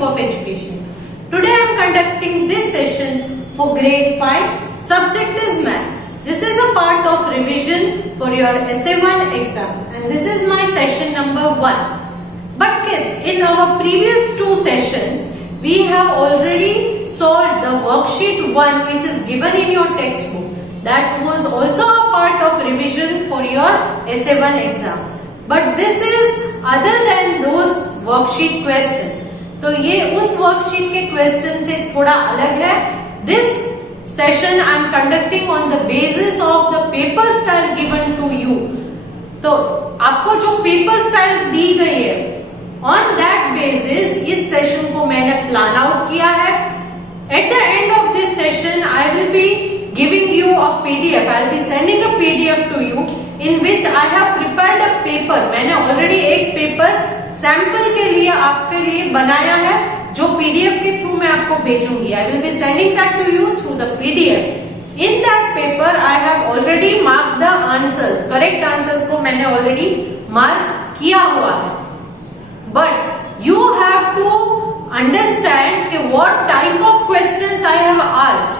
group of education. Today I am conducting this session for grade 5. Subject is math. This is a part of revision for your SA1 exam and this is my session number 1. But kids, in our previous 2 sessions, we have already solved the worksheet 1 which is given in your textbook. That was also a part of revision for your SA1 exam. But this is other than those worksheet questions. तो ये उस worksheet के question से थोड़ा अलग है. This session I am conducting on the basis of the paper style given to you. तो आपको जो पेपर स्टाइल दी गई है, ऑन दैट बेसिस इस सेशन को मैंने प्लान आउट किया है. At the end of this session I will be giving you a PDF. I will be sending a PDF to you in which I have prepared a paper. मैंने already एक paper sample के लिए आपके लिए बनाया है जो PDF के थ्रू मैं आपको भेजूंगी. I will be sending that to you through the PDF. In that paper I have already mark the answers. Correct answers को मैंने ऑलरेडी मार्क किया हुआ है. But you have to understand कि what type of questions I have asked,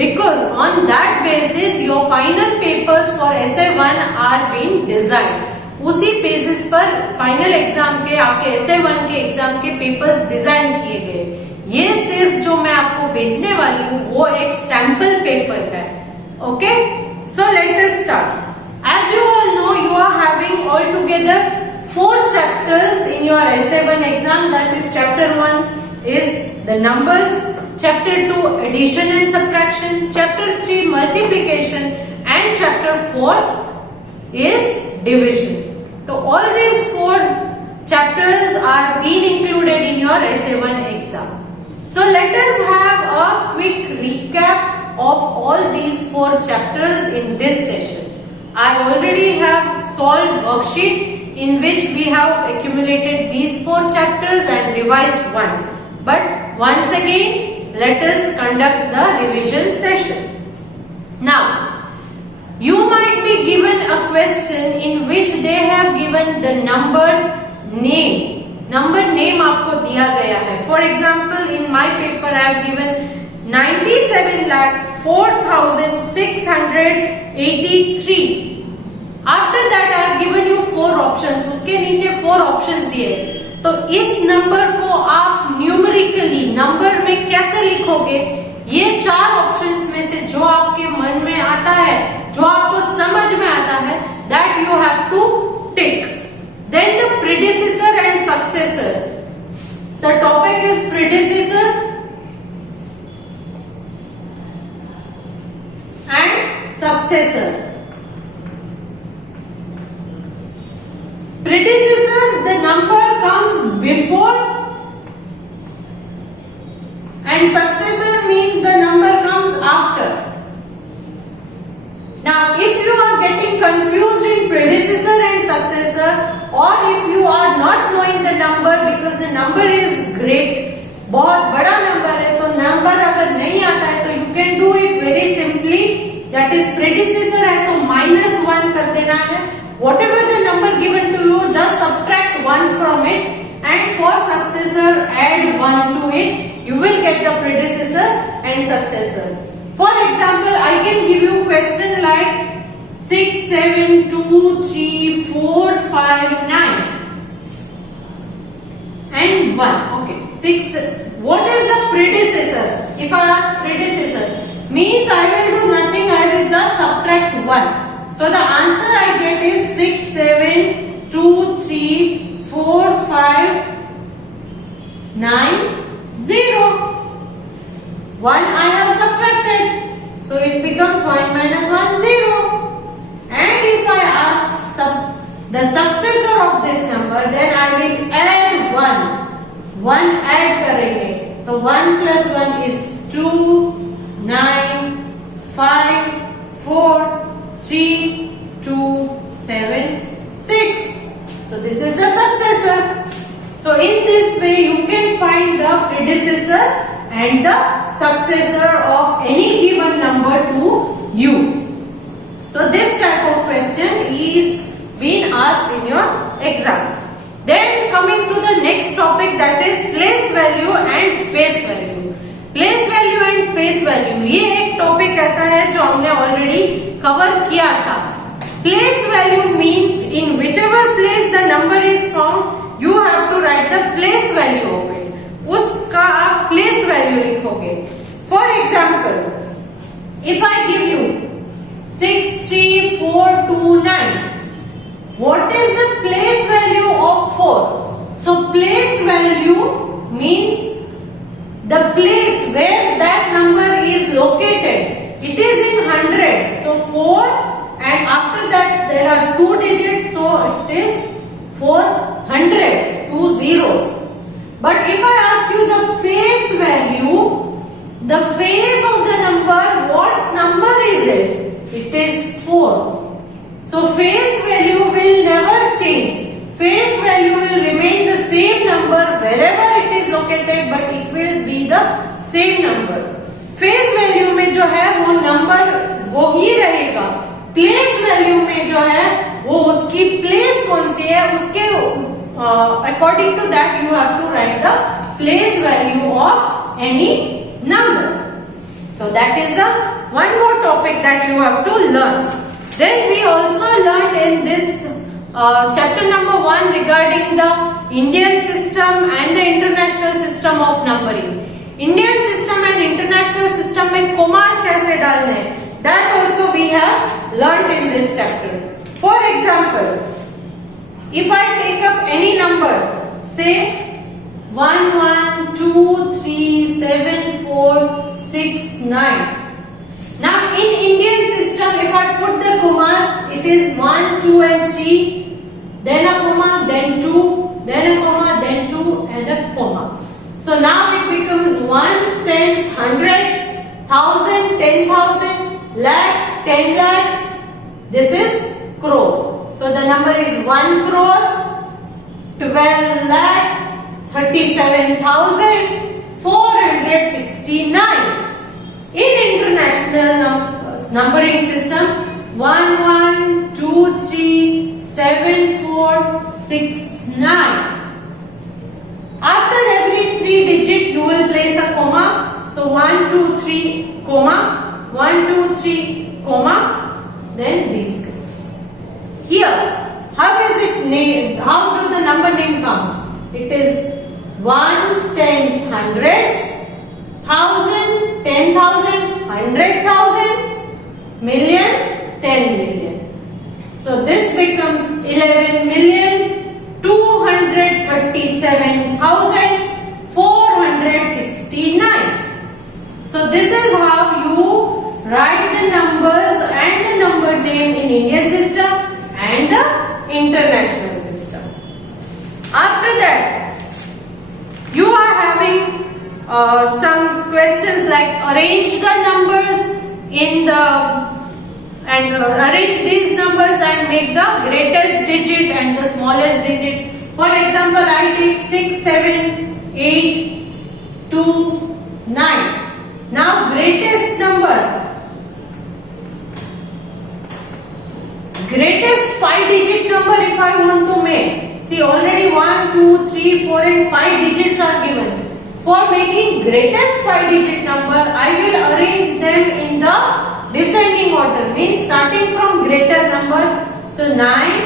because on that basis your final papers for SA1 are being designed. उसी basis पर final exam के आपके SA1 के एग्जाम के पेपर्स डिजाइन किए गए. ये सिर्फ जो मैं आपको भेजने वाली हूँ वो एक सैंपल पेपर है. Okay, so let us start. As you all know, you are having altogether 4 chapters in your SA1 exam. That is chapter 1 is the numbers, chapter 2 addition and subtraction, chapter 3 multiplication and chapter 4 is division. So all these 4 chapters are being included in your SA1 exam. So let us have a quick recap of all these 4 chapters in this session. I already have solved worksheet in which we have accumulated these 4 chapters and revised once. But once again, let us conduct the revision session. Now, you might be given a question in which they have given the number name. Number name आपको दिया गया है. For example, in my paper I have given 97,04,683. After that I have given you 4 options. उसके नीचे 4 options दिए. तो इस number को आप न्यूमेरिकली नंबर में कैसे लिखोगे? ये 4 ऑप्शंस में से जो आपके मन में आता है, जो आपको समझ में आता है, that you have to tick. Then the predecessor and successor. The topic is predecessor and successor. Predecessor, the number comes before, and successor means the number comes after. Now, if you are getting confused in predecessor and successor, or if you are not knowing the number because the number is great, बहुत बड़ा number है, तो number अगर नहीं आता है तो you can do it very simply. That is predecessor है तो -1 कर देना है. Whatever the number given to you, just subtract 1 from it, and for successor add 1 to it. You will get the predecessor and successor. For example, I can give you question like 6, 7, 2, 3, 4, 5, 9 and 1. Okay, 6. What is the predecessor? If I ask predecessor, means I will do nothing, I will just subtract 1. So the answer I get is 6, 7, 2, 3, 4, 5, 9, 0. 1 I have subtracted. So it becomes 1 minus 1, 0. And if I ask the successor of this number, then I will add 1. 1 add करेंगे. So 1 plus 1 is 2, 9, 5, 4, 3, 2, 7, 6. So this is the successor. So in this way you can find the predecessor and the successor of any given number to you. So this type of question is being asked in your exam. Then coming to the next topic, that is place value face value. Place value and face value ये एक topic ऐसा है जो हमने already cover किया था। Place value means in whichever place the number is found you have to write the place value of it. उसका आप प्लेस वैल्यू लिखोगे। For example, if I give you 6, 3, 4, 2, 9, what is the place value of 4? So place value means the place where that number is located. It is in hundreds. So 4 and after that there are 2 digits, so it is 400, 2 zeros. But if I ask you the face value, the face of the number, what number is it? It is 4. So face value will never change. Face value will remain the same number wherever it is located, but it will be the same number. Face value में जो है वो number वो ही रहेगा। Place value में जो है वो उसकी प्लेस कौन सी है उसके according to that you have to write the place value of any number. So that is the one more topic that you have to learn. Then we also learned in this chapter number 1 regarding the Indian system and the international system of numbering. Indian system and international system में commas कैसे डालने हैं, that also we have learned in this chapter. For example, if I take up any number, say 1, 1, 2, 3, 7, 4, 6, 9. Now in Indian system, if I put the commas, it is 1, 2 and 3, then a comma, then 2, then a comma, then 2 and a comma. So now it becomes ones, tens, hundreds, thousand, 10,000, lakh, 10 lakh. This is crore. So the number is 1 crore, 12 lakh, 37,469. In international numbering system, 1, 1, 2, 3, 7, 4, 6, 9. After every 3 digit, you will place a comma. So 1, 2, 3, comma, 1, 2, 3, comma, then these two. Here, how is it named? How do the number name comes? It is ones, tens, hundreds, thousand, 10,000, 100,000, million, 10 million. So this becomes 11,237,469. So this is how you write the numbers and the number name in Indian system and the international system. After that, you are having some questions like arrange the numbers in the arrange these numbers and make the greatest digit and the smallest digit. For example, I take 6, 7, 8, 2, 9. Now greatest number, greatest 5-digit number if I want to make. See, already 1, 2, 3, 4 and 5 digits are given. For making greatest 5-digit number, I will arrange them in the descending order, means starting from greater number. So 9,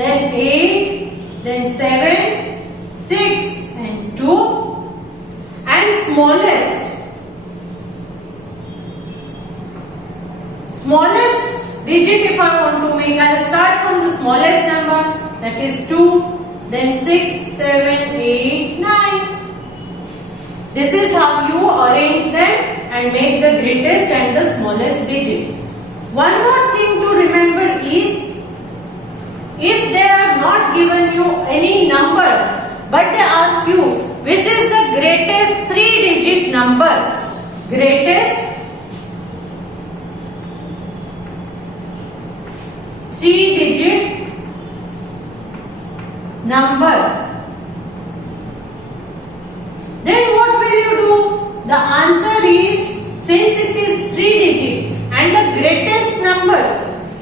then 8, then 7, 6 and 2, and smallest. Smallest digit if I want to make, I will start from the smallest number, that is 2, then 6, 7, 8, 9. This is how you arrange them and make the greatest and the smallest digit. One more thing to remember is, if they are not given you any number, but they ask you which is the greatest 3-digit number, greatest 3-digit number, then what will you do? The answer is, since it is 3-digit and the greatest number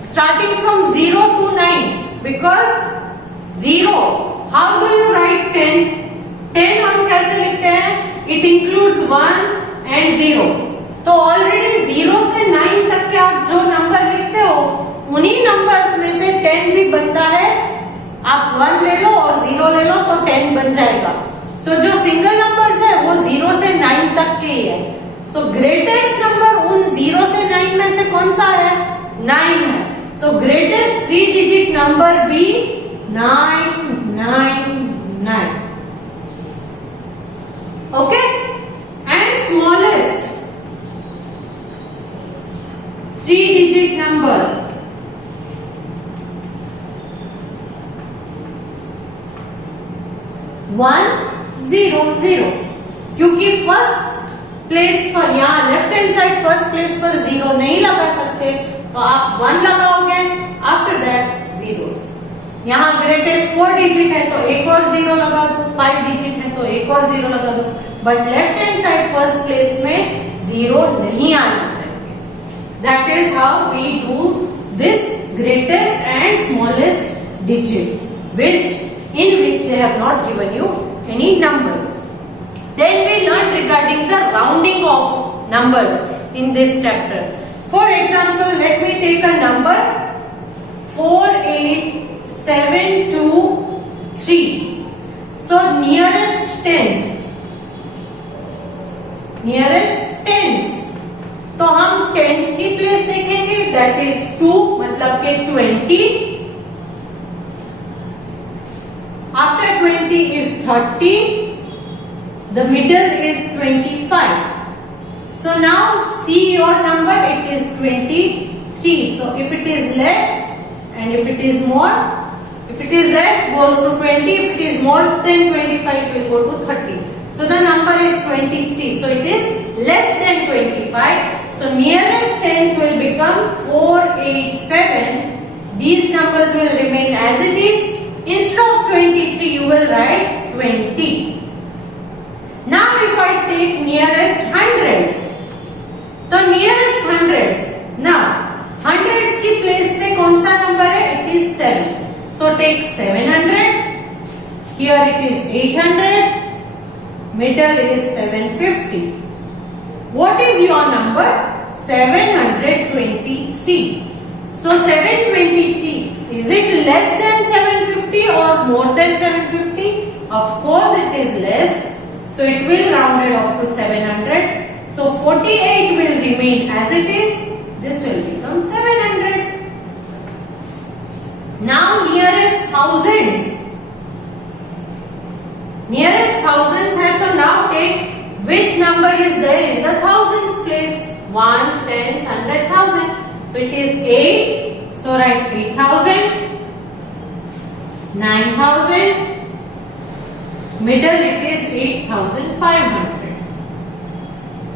starting from 0 to 9, because 0, how do you write 10? 10 हम कैसे लिखते हैं? It includes 1 and 0। तो already 0 से 9 तक के आप जो नंबर लिखते हो उन्हीं नंबर्स में से 10 भी बनता है। आप 1 ले लो और 0 ले लो तो 10 बन जाएगा। सो जो सिंगल नंबर्स है वो 0 से 9 तक के ही है। सो ग्रेटेस्ट नंबर उन 0 से 9 में से कौन सा है? 9 है। तो ग्रेटेस्ट 3 डिजिट नंबर भी 999। Okay, and smallest 3 digit number 100। क्योंकि फर्स्ट प्लेस पर यहाँ left hand side first place पर 0 नहीं लगा सकते, तो आप 1 लगाओगे, आफ्टर दैट zeros। यहाँ ग्रेटेस्ट 4 डिजिट है तो एक और 0 लगा दो, 5 डिजिट है तो एक और 0 लगा दो, but left hand side first place में 0 नहीं आना चाहिए। That is how we do this greatest and smallest digits in which they have not given you any numbers. Then we learned regarding the rounding of numbers in this chapter. For example, let me take a number 48723. So nearest tens, तो हम tens की place देखेंगे, that is 2, मतलब के 20। After 20 is 30, the middle is 25. So now see your number, it is 23. So if it is less and if it is more, if it is less goes to 20, if it is more than 25 it will go to 30. So the number is 23. So it is less than 25. So nearest tens will become 487. These numbers will remain as it is. Instead of 23, you will write 20. Now if I take nearest hundreds, तो nearest hundreds, now hundreds की place पे कौन सा number है? It is 7. So take 700. Here it is 800. Middle is 750. What is your number? 723. So 723, is it less than 750 or more than 750? Of course it is less. So it will round it off to 700. So 48 will remain as it is. This will become 700. Now nearest thousands. Nearest thousands है तो now take which number is there in the thousands place. Ones, tens, 100,000. So it is 8. So write 8,000, 9,000. Middle it is 8,500.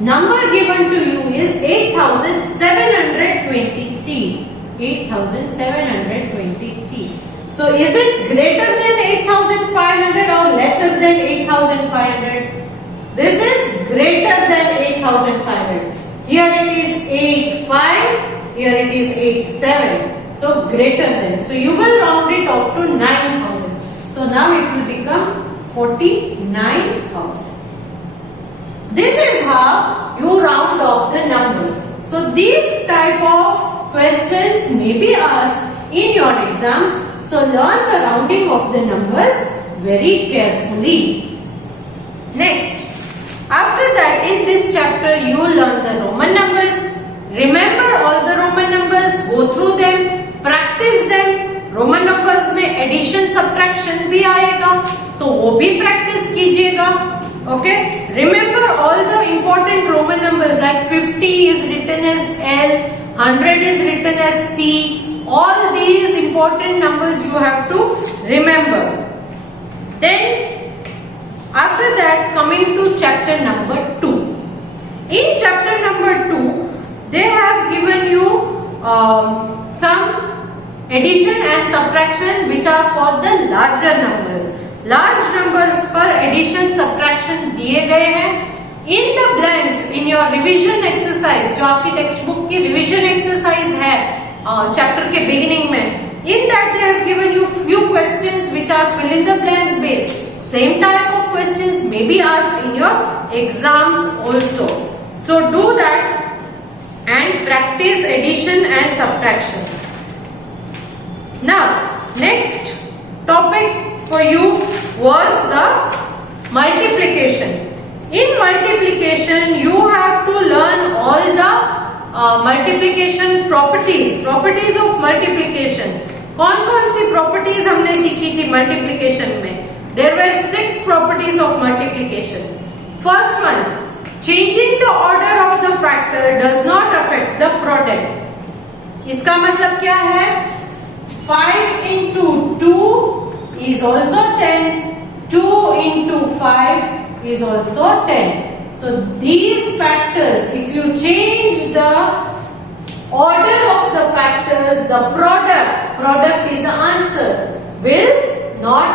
Number given to you is 8,723. 8,723. So is it greater than 8,500 or lesser than 8,500? This is greater than 8,500. Here it is 8,500. Here it is 8,700. So greater than. So you will round it off to 9,000. So now it will become 49,000. This is how you round off the numbers. So these type of questions may be asked in your exam. So learn the rounding of the numbers very carefully. Next, after that in this chapter you will learn the Roman numbers. Remember all the Roman numbers, go through them, practice them. Roman numbers में addition subtraction भी आएगा, तो वो भी practice कीजिएगा. Okay? Remember all the important Roman numbers like 50 is written as L, 100 is written as C. All these important numbers you have to remember. Then after that coming to chapter number 2. In chapter number 2, they have given you some addition and subtraction which are for the larger numbers. Large numbers पर addition subtraction दिए गए हैं. In the blanks in your revision exercise, जो आपकी text book की revision exercise है chapter के beginning में, in that they have given you few questions which are fill in the blanks based. Same type of questions may be asked in your exams also. So do that and practice addition and subtraction. Now, next topic for you was the multiplication. In multiplication, you have to learn all the multiplication properties of multiplication. कौन सी properties हमने सीखी थी multiplication में? There were 6 properties of multiplication. First one, changing the order of the factor does not affect the product. इसका मतलब क्या है? 5 into 2 is also 10. 2 into 5 is also 10. So these factors, if you change the order of the factors, the product is the answer, will not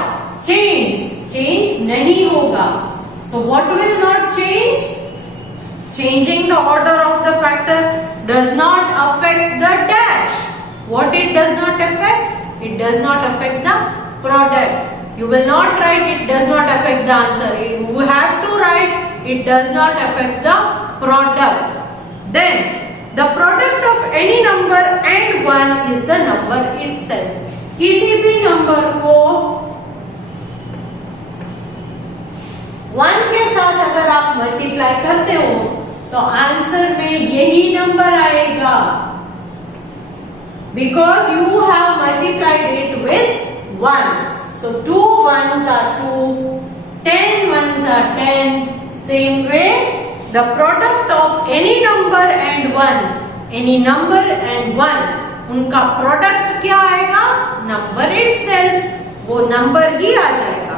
change. Change nahi hoga. So what will not change? Changing the order of the factor does not affect the dash. What it does not affect? It does not affect the product. You will not write it does not affect the answer. You have to write it does not affect the product. Then the product of any number and 1 is the number itself. किसी भी number को 1 के साथ अगर आप multiply करते हो तो आंसर में यही नंबर आएगा. Because you have multiplied it with 1. So 2 ones are 2, 10 ones are 10. Same way, the product of any number and 1, उनका product क्या आएगा? Number itself. वो number ही आ जाएगा.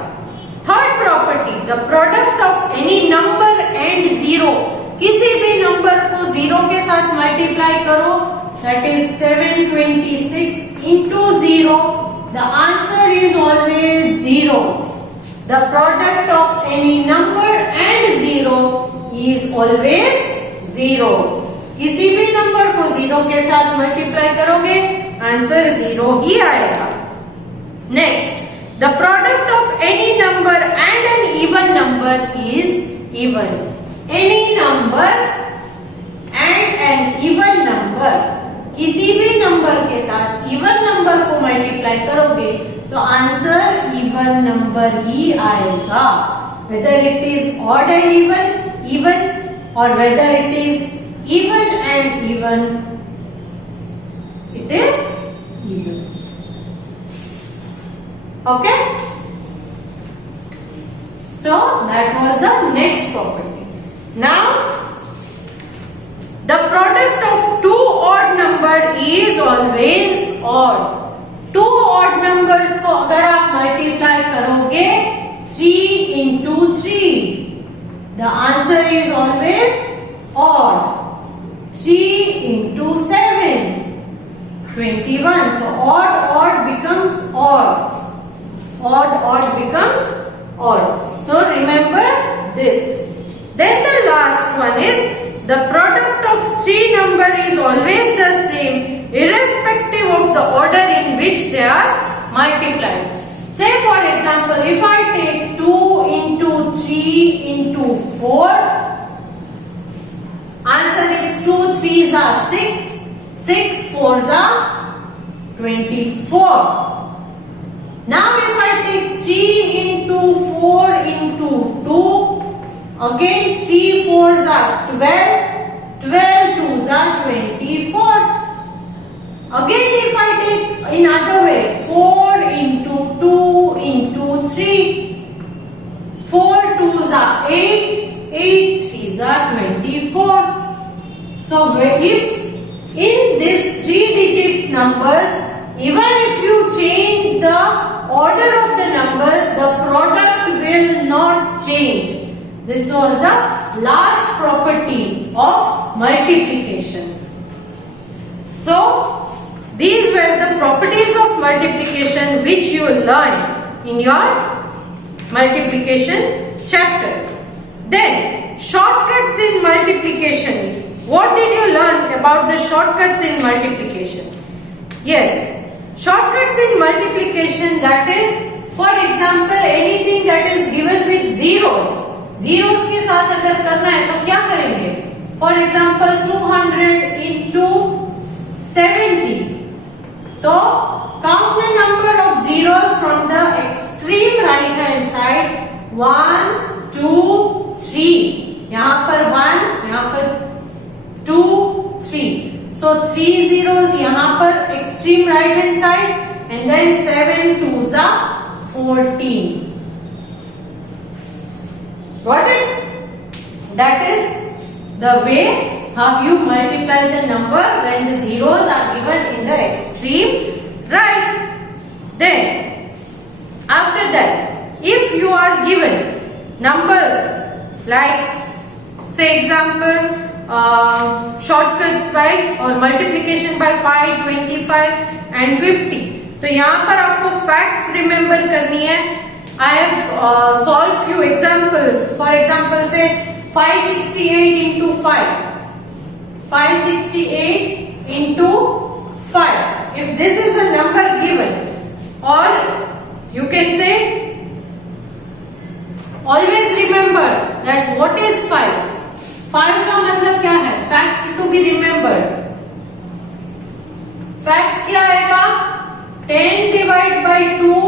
Third property, the product of any number and 0. किसी भी number को 0 के साथ multiply करो. That is 726 into 0. The answer is always 0. The product of any number and 0 is always 0. किसी भी नंबर को 0 के साथ मल्टीप्लाई करोगे आंसर 0 ही आएगा. Next, the product of any number and an even number is even. Any number and an even number, किसी भी number के साथ इवन नंबर को मल्टीप्लाई करोगे तो आंसर इवन नंबर ही आएगा. Whether it is odd and even, or whether it is even and even, it is even. Okay? So that was the next property. Now the product of two odd number is always odd. Two odd numbers को अगर आप multiply करोगे 3 into 3, the answer is always odd. 3 into 7, 21. So odd becomes odd. Odd becomes odd. So remember this. Then the last one is the product of three number is always the same irrespective of the order in which they are multiplied. Say for example, if I take 2 into 3 into 4, answer is 2 3s are 6, 6 4s are 24. Now if I take 3 into 4 into 2, again 3 4s are 12, 12 2s are 24. Again if I take in other way, 4 into 2 into 3, 4 2s are 8, 8 3s are 24. So if in these 3-digit numbers, even if you change the order of the numbers, the product will not change. This was the last property of multiplication. So, these were the properties of multiplication which you learned in your multiplication chapter. Then, shortcuts in multiplication. What did you learn about the shortcuts in multiplication? Yes, shortcuts in multiplication, that is, for example anything that is given with zeros, zeros के साथ अगर करना है तो क्या करेंगे? For example 200 into 70, तो count the number of zeros from the extreme right hand side, 1 2 3, यहाँ पर 1, यहाँ पर 2 3, so 3 zeros यहाँ पर extreme right hand side, and then 7 2s are 14. Got it? That is the way how you multiply the number when the zeros are given in the extreme right. Then after that, if you are given numbers like say example shortcuts by or multiplication by 5, 25 and 50, तो यहाँ पर आपको facts remember करनी है. I have solved few examples. For example, say 568 into 5. 568 into 5. If this is the number given, or you can say, always remember that what is 5? 5 का मतलब क्या है? Fact to be remembered. Fact क्या आएगा? 10 divided by 2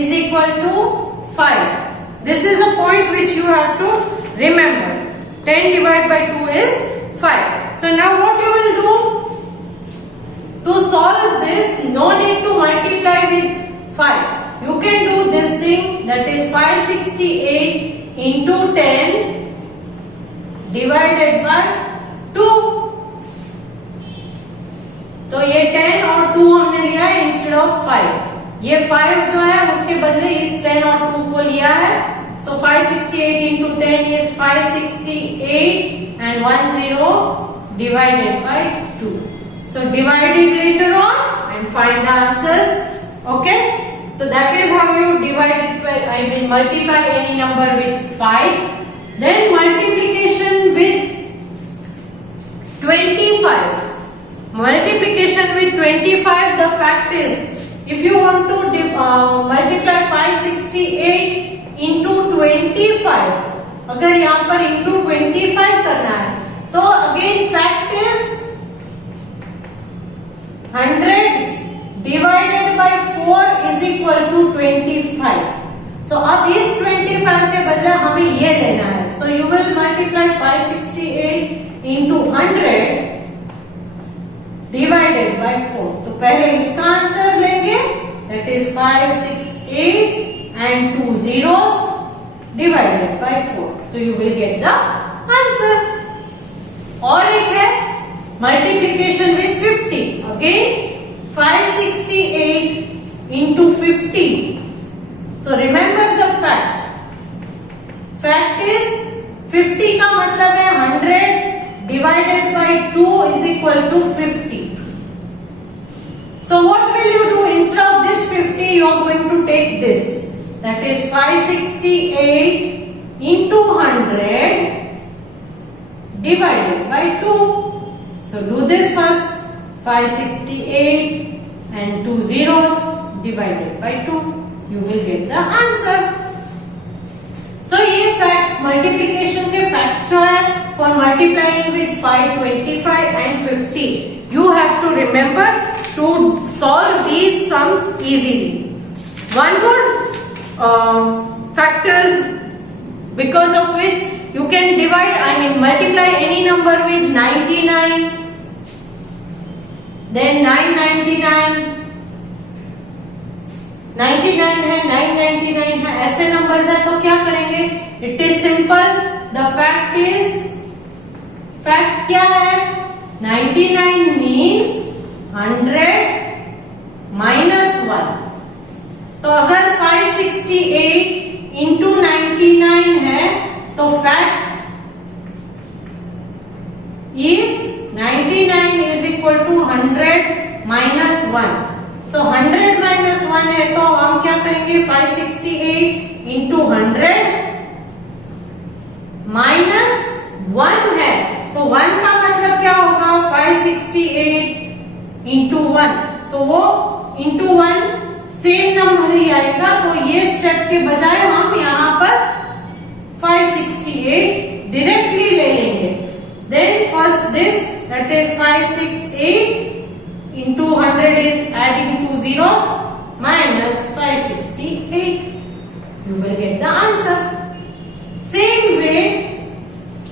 is equal to 5. This is a point which you have to remember. 10 divided by 2 is 5. So now what you will do? To solve this, no need to multiply with 5. You can do this thing, that is 568 into 10 divided by 2. तो ये 10 और 2 हमने लिया है instead of 5. ये 5 जो है उसके बदले इस 10 और 2 को लिया है. So 568 into 10 is 568 and 10 divided by 2. So divide it later on and find the answers. Okay? So that is how you divide it. I mean multiply any number with 5. Then multiplication with 25. Multiplication with 25, the fact is, if you want to multiply 568 into 25, अगर यहाँ पर into 25 करना है, तो again fact is 100 divided by 4 is equal to 25. तो अब इस 25 के बदले हमें ये लेना है. So you will multiply 568 into 100 divided by 4. तो पहले इसका आंसर लेंगे, that is 568 and 2 zeros divided by 4. So you will get the answer. और एक है multiplication with 50. Again 568 into 50. So remember the fact. Fact is 50 का मतलब है 100 divided by 2 is equal to 50. So what will you do? Instead of this 50, you are going to take this. That is 568 into 100 divided by 2. So do this first. 568 and 2 zeros divided by 2. You will get the answer. So ये facts multiplication के facts जो है for multiplying with 5, 25 and 50. You have to remember to solve these sums easily. One more factors because of which you can divide, multiply any number with 99, then 999, 99 है, 999 है, ऐसे numbers है तो क्या करेंगे? It is simple. The fact क्या है? 99 means 100 minus 1. तो अगर 568 into 99 है तो fact is 99 is equal to 100 minus 1. तो 100 minus 1 है तो हम क्या करेंगे? 568 into 100 minus 1 है तो 1 का मतलब क्या होगा? 568 into 1. तो वो into 1 सेम नंबर ही आएगा, तो ये स्टेप के बजाय हम यहाँ पर 568 डायरेक्टली ले लेंगे। Then first this, that is 568 into 100 is adding 2 zeros minus 568. You will get the answer. Same way,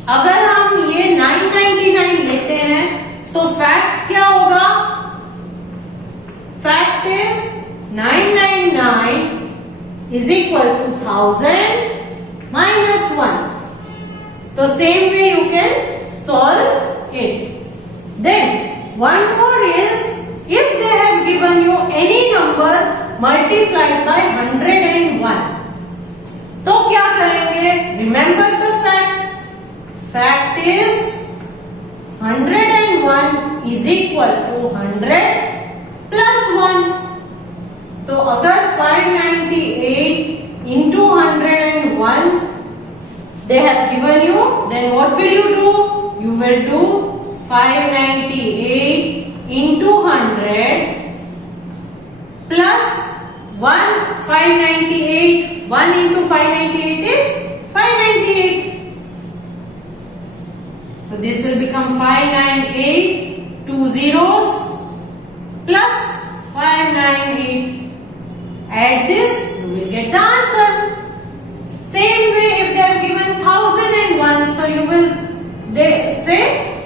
अगर हम ये 999 लेते हैं तो फैक्ट क्या होगा? Fact is 999 is equal to 1000 minus 1. So same way you can solve it. Then one more is, if they have given you any number multiplied by 101, तो क्या करेंगे? Remember the fact. Fact is 101 is equal to 100 plus 1. तो अगर 598 into 101 they have given you, then what will you do? You will do 598 into 100 plus 1. 598, 1 into 598 is 598. So this will become 598, 2 zeros plus 598. Add this, you will get the answer. Same way, if they have given 1001, so you will say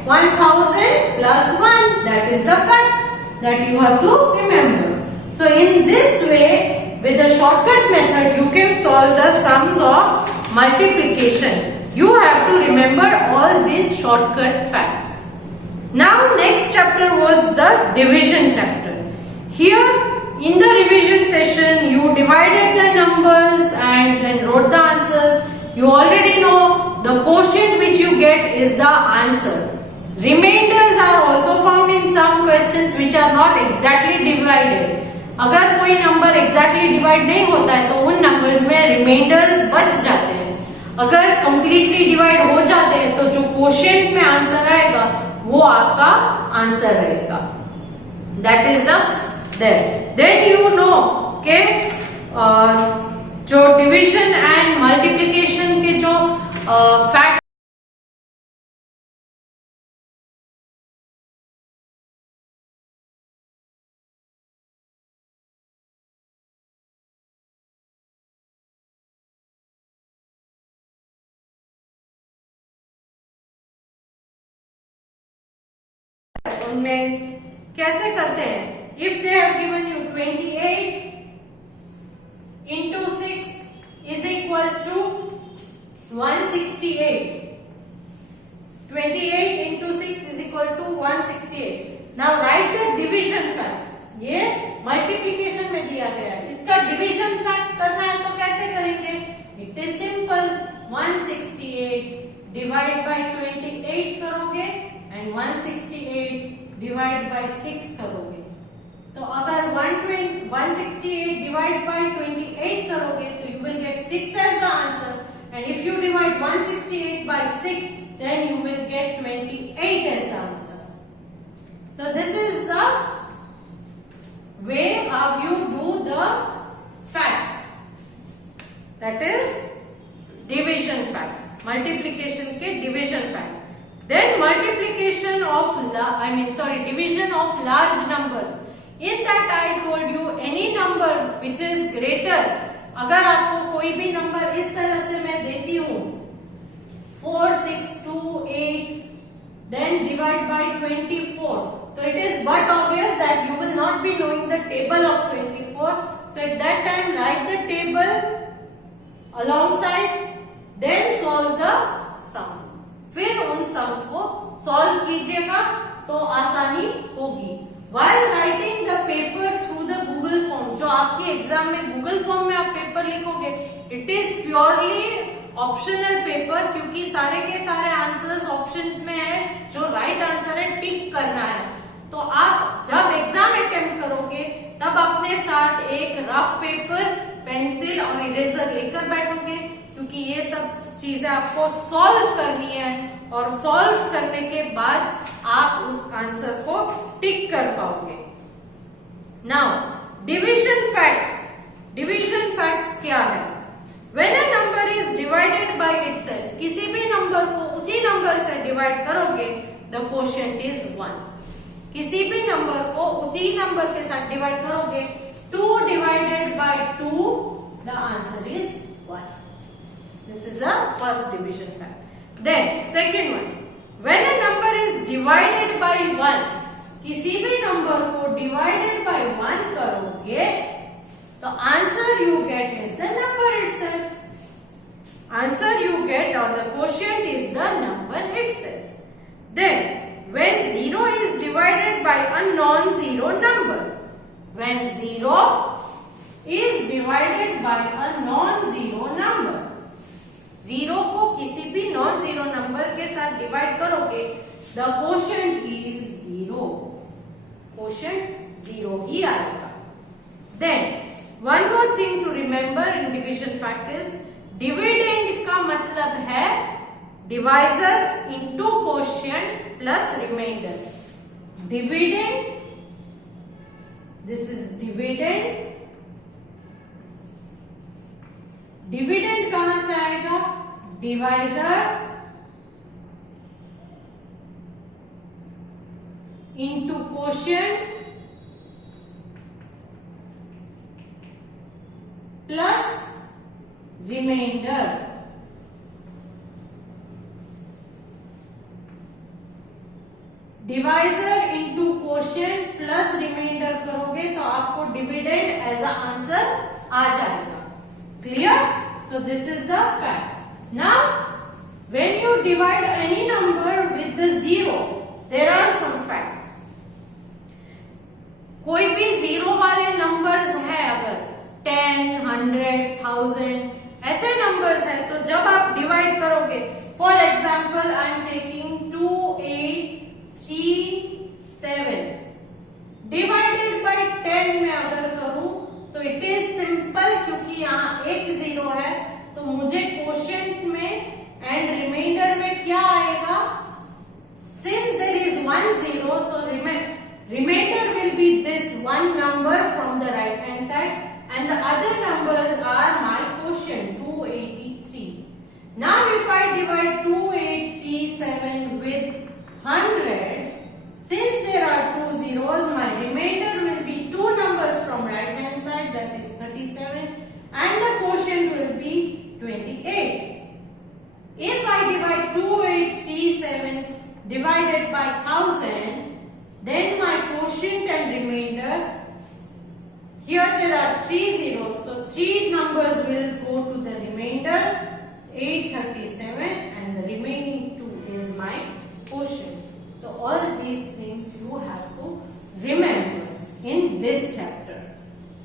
1000 plus 1. That is the fact that you have to remember. So in this way, with the shortcut method, you can solve the sums of multiplication. You have to remember all these shortcut facts. Now next chapter was the division chapter. Here in the revision session, you divided the numbers and then wrote the answers. You already know the quotient which you get is the answer. Remainders are also found in some questions which are not exactly divided. अगर कोई number exactly divide नहीं होता है तो उन numbers में remainders बच जाते हैं. अगर completely divide हो जाते हैं तो जो quotient में आंसर आएगा वो आपका आंसर रहेगा. That is the there. Then you know के जो division and multiplication के जो fact उनमें कैसे करते हैं? If they have given you 28 into 6 is equal to 168. 28 into 6 is equal to 168. Now write the division facts. ये multiplication में दिया गया है. इसका division fact करना है तो कैसे करेंगे? It is simple. 168 divide by 28 करोगे and 168 divide by 6 करोगे. तो अगर 168 divide by 28 करोगे तो you will get 6 as the answer, and if you divide 168 by 6 then you will get 28 as the answer. So this is the way how you do the facts, that is division facts. Multiplication के division fact. Then multiplication of division of large numbers. In that I told you any number which is greater. अगर आपको कोई भी number इस तरह से मैं देती हूँ 4, 6, 2, 8, then divide by 24. So it is but obvious that you will not be knowing the table of 24. So at that time write the table alongside, then solve the sum. फिर उन सम्स को solve कीजिएगा तो आसानी होगी. While writing the paper through the Google form, जो आपके exam में Google फॉर्म में आप पेपर लिखोगे, it is purely optional paper, क्योंकि सारे के सारे आंसर्स ऑप्शंस में है. जो राइट आंसर है टिक करना है. तो आप जब एग्जाम अटेम्प्ट करोगे तब अपने साथ एक रफ पेपर, पेंसिल और इरेजर लेकर बैठोगे, क्योंकि ये सब चीजें आपको सॉल्व करनी है और सॉल्व करने के बाद आप उस आंसर को टिक कर पाओगे. Now division facts. Division facts क्या है? When a number is divided by itself, किसी भी नंबर को उसी नंबर से डिवाइड करोगे, the quotient is 1. किसी भी नंबर को उसी नंबर के साथ डिवाइड करोगे, 2 divided by 2, the answer is 1. This is the first division fact. Then second one, when a number is divided by 1, किसी भी नंबर को divided by 1 करोगे, the answer you get is the number itself. Answer you get or the quotient is the number itself. Then when 0 is divided by a non-zero number, when 0 is divided by a non-zero number, 0 को किसी भी non-zero number के साथ divide करोगे, the quotient is 0. Quotient 0 ही आएगा. Then one more thing to remember in division fact is dividend का मतलब है divisor into quotient plus remainder. Dividend, this is dividend. Dividend कहां से आएगा? Divisor into quotient plus remainder. Divisor into quotient plus remainder करोगे तो आपको dividend as a answer आ जाएगा. Clear? So this is the fact. Now, when you divide any number with the 0, there are some facts. कोई भी 0 वाले numbers है अगर 10, 100, 1000 ऐसे numbers है तो जब आप divide करोगे, for example, I am taking 2, 8, 3, 7 divided by 10 में अगर करूं तो इट इज सिंपल, क्योंकि यहाँ एक 0 है तो मुझे क्वोशिएंट में एंड रिमाइंडर में क्या आएगा? Since there is 1 0, so remainder will be this one number from the right hand side and the other numbers are my quotient 283. Now if I divide 2837 with 100, since there are 2 zeros, my remainder will be 2 numbers from right hand side, that is 37, and the quotient will be 28. If I divide 2837 divided by 1000, then my quotient and remainder, here there are 3 zeros, so 3 numbers will go to the remainder 837 and the remaining 2 is my quotient. So all these things you have to remember in this chapter.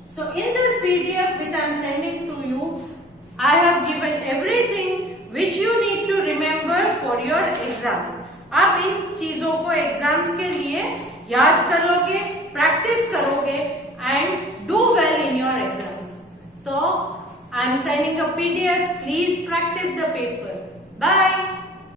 So in this PDF which I am sending to you, I have given everything which you need to remember for your exams. आप इन चीजों को exams के लिए याद कर लोगे, practice करोगे and do well in your exams. So I am sending a PDF. Please practice the paper. Bye.